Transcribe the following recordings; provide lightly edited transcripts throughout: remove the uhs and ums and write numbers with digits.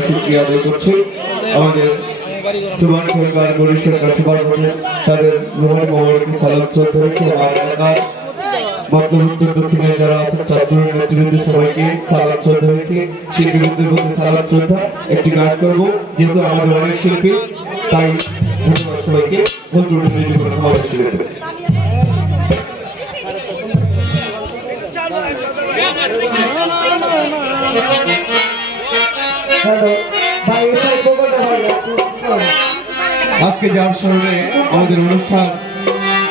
শুকরিয়া আদায় করছি আমাদের সুবহান সরকার গরিব সরকার সবার মধ্যে তাদের রোহানি মোবারককে সালাম শ্রদ্ধা রেখে আমার এলাকার মধ্য উত্তর দক্ষিণে যারা আছেন চাঁদপুরের নেতৃবৃন্দ সবাইকে সালাম শ্রদ্ধা রেখে শিল্পীদের প্রতি সালাম শ্রদ্ধা একটি গান করবো যেহেতু আমাদের অনেক শিল্পী তাই ধন্যবাদ সবাইকে আজকে যার স্মরণে আমাদের অনুষ্ঠান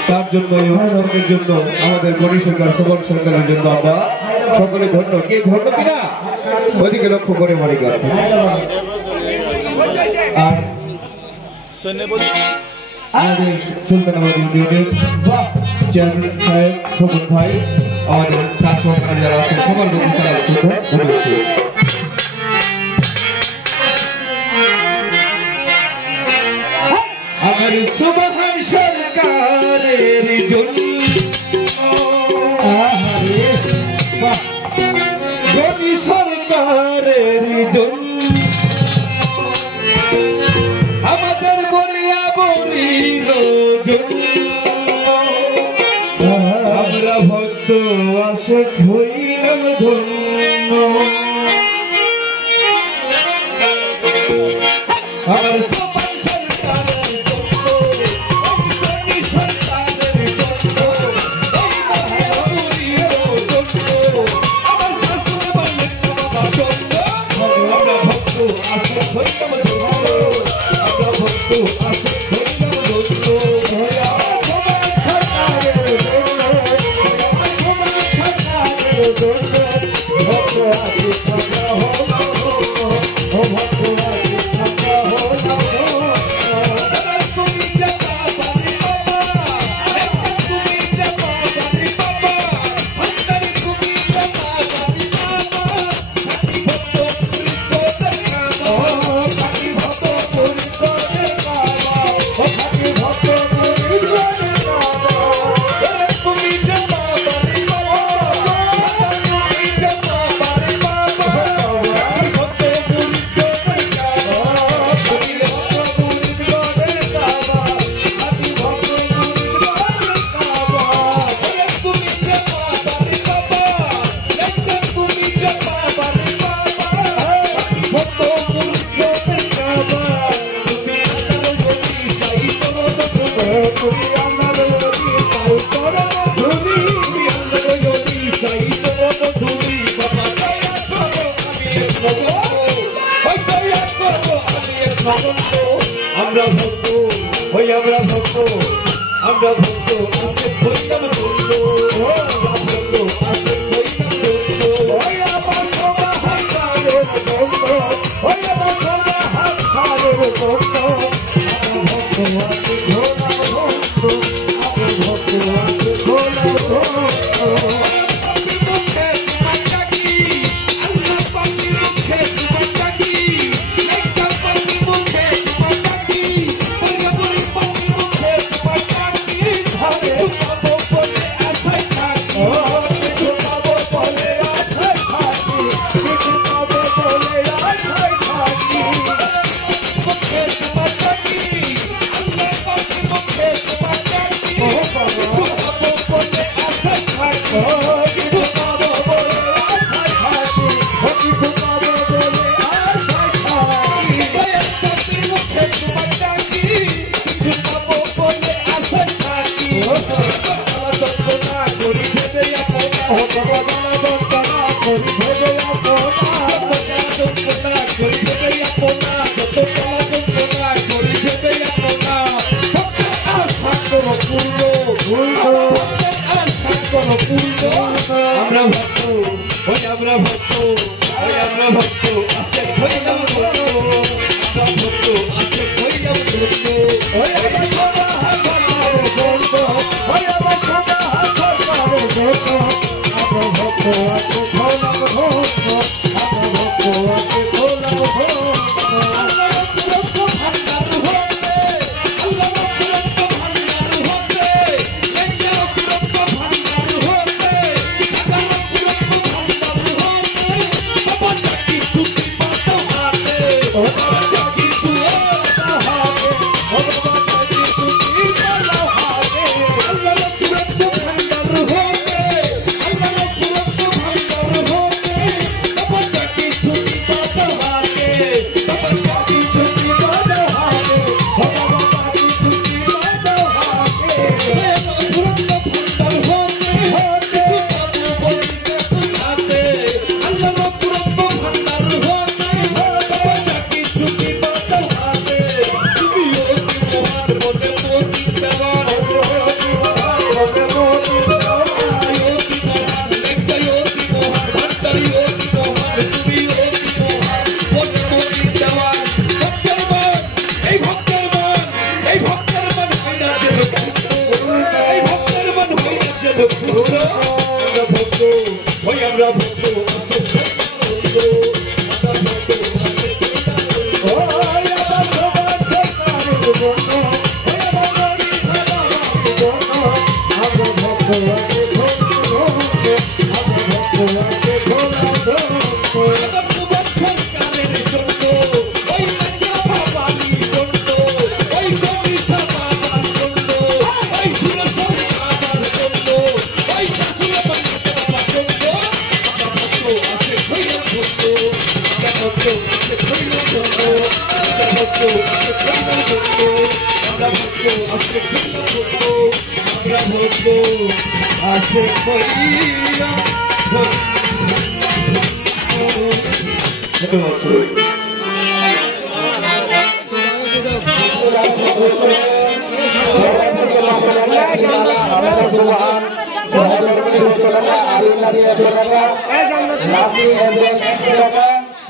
তার জন্য এই অনুষ্ঠানের জন্য আমাদের গরিব সরকার সুবহান সরকারের জন্য আমরা সকলে ধন্য কে ধন্য কিনা ওইদিকে লক্ষ্য করে মালিক আর আমাদের সুলতান আমাদের ইউনিয়নের চেয়ারম্যান সাহেব খোকন ভাই আমাদের তার সরকার যারা আছেন সকল লোকের সালাম শ্রদ্ধা ধন্যবাদ। আমার সুবহান সরকারের জন্য গনি সরকারের জন্য আমাদের বরিয়া বরির জন্য আমরা ভক্ত আশিক হইলাম ধন্য আমার আমরা ভক্ত ওই আমরা ভক্ত আমরা ভক্ত আসে হইলাম ধন্য আমরা ভক্ত আসে হইলাম ধন্য ওই আমার সবা হাতের ধন্য ওই আমার সবা হাতের ধন্য ভক্ত আছে ঘোলা ভক্ত আমরা ভক্ত আছে ঘোলা ভক্ত আমরা ভক্ত ওই আমরা ভক্ত ওই আমরা ভক্ত আসে হইলাম ধন্য আমরা ভক্ত আসে হইলাম ধন্য ওই আমার সবা হাতের ধন্য ওই আমার সবা হাতের ধন্য আমরা ভক্ত আছে ঘোলা ভক্ত আমরা ভক্ত আছে ঘোলা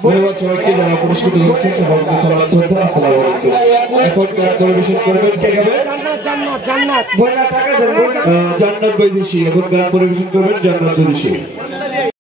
ধন্যবাদ সবাইকে যারা পুরস্কৃত হচ্ছে সবাইকে সালাম শ্রদ্ধা আসসালামু আলাইকুম। এখন গান পরিবেশন করবেন কে গাবে? জান্নাত বৈদেশি। এখন গান পরিবেশন করবেন জান্নাত বৈদেশি।